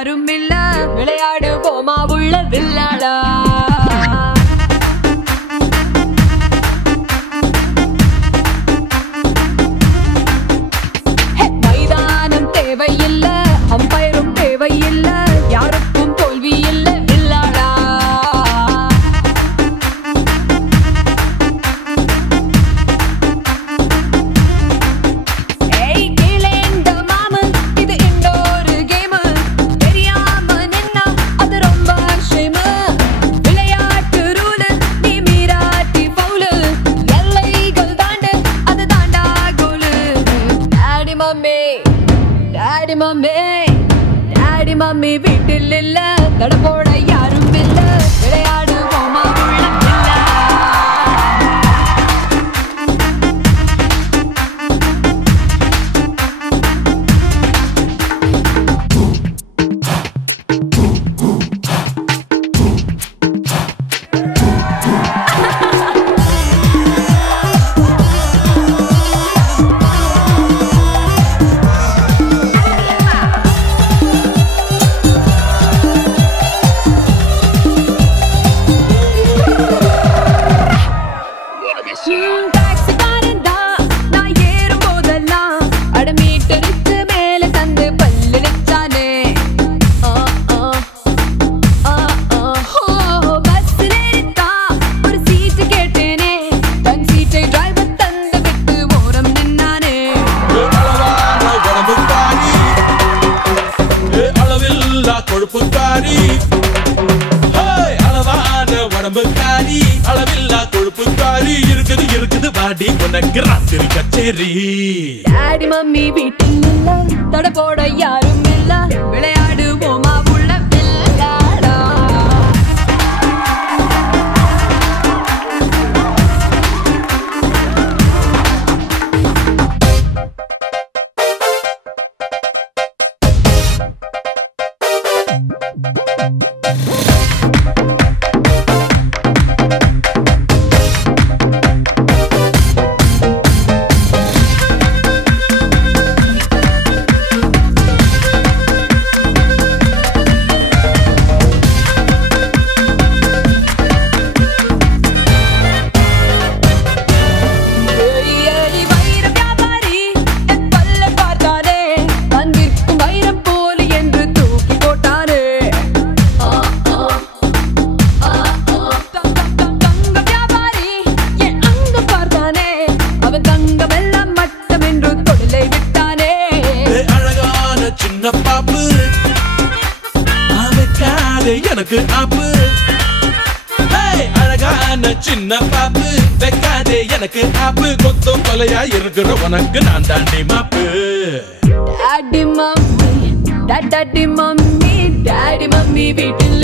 யாரும் இல்ல விளையாடு போமா உள்ள வில்லாடா மைதானம் தேவையில்ல அம்பயரும் தேவையில்ல யாருக்கும் தோல்வி இல்ல வில்லாடா Daddy mummy வீட்டில் இல்ல தடபோட யாரும் இல்ல விளையாடு போமா உள்ள அளவில்லா கொழுப்புக்காரி இருக்குது இருக்குது பாடி உனக்கு ராத்திரி கச்சேரி டாடி மம்மி வீட்டில் இல்ல தடபோட யாரும் இல்ல விளையாடு போமா உள்ள வில்லாடா எனக்கு ஆப்பு அழகான சின்ன பாப்பு வைக்காதே எனக்கு ஆப்பு கொத்தும் கொலையா இருக்கிற உனக்கு நான் தாண்டி மாப்பு daddy mummy daddy mummy daddy mummy வீட்டில்